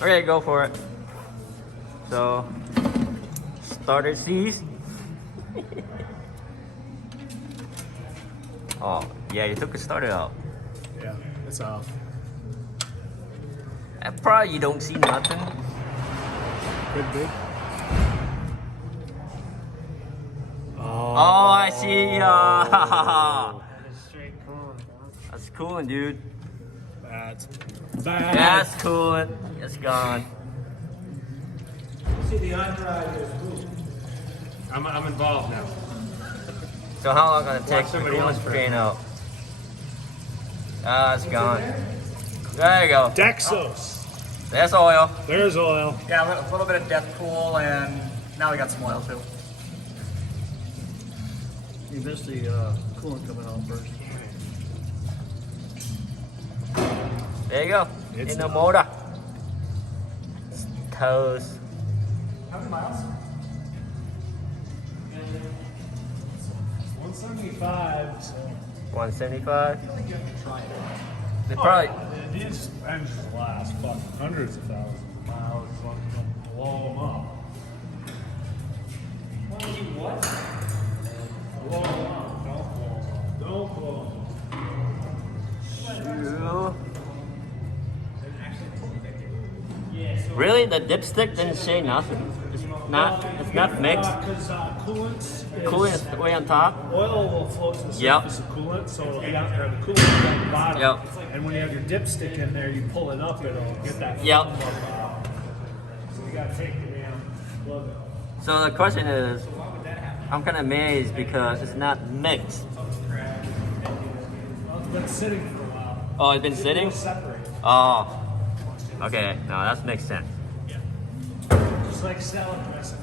Okay, go for it. So, starter seized. Oh, yeah, you took the starter out. Yeah, it's off. And probably you don't see nothing. Could be. Oh, I see. That is straight coolant. That's coolant, dude. That's bad. That's coolant. It's gone. See the on-drive is cool. I'm involved now. So how long gonna take the somebody else coolant drain out? Ah, it's gone. There you go. Dexos. There's oil. There's oil. Yeah, a little bit of depth cool, and now we got some oil too. You missed the coolant coming out first. There you go. It's in the motor. It's toast. How many miles? 175. So. 175. I think you have to try it. They probably. These engines last fucking hundreds of thousands of miles. Fucking blow them up. What? Blow them up. Don't blow them up. Don't blow them up. Really, the dipstick didn't say nothing. It's not mixed. Because coolant. Coolant is way on top. Oil will float to the Yep. surface of coolant, so the coolant is at the bottom. Yep. And when you have your dipstick in there, you pull it up, it'll get that Yep. foam up out. So you gotta take the damn plug out. So the question is, I'm kind of amazed because it's not mixed. Well, it's been sitting for a while. Oh, it's been sitting? It'll separate. Oh, okay. No, that makes sense. Just like salad dressing.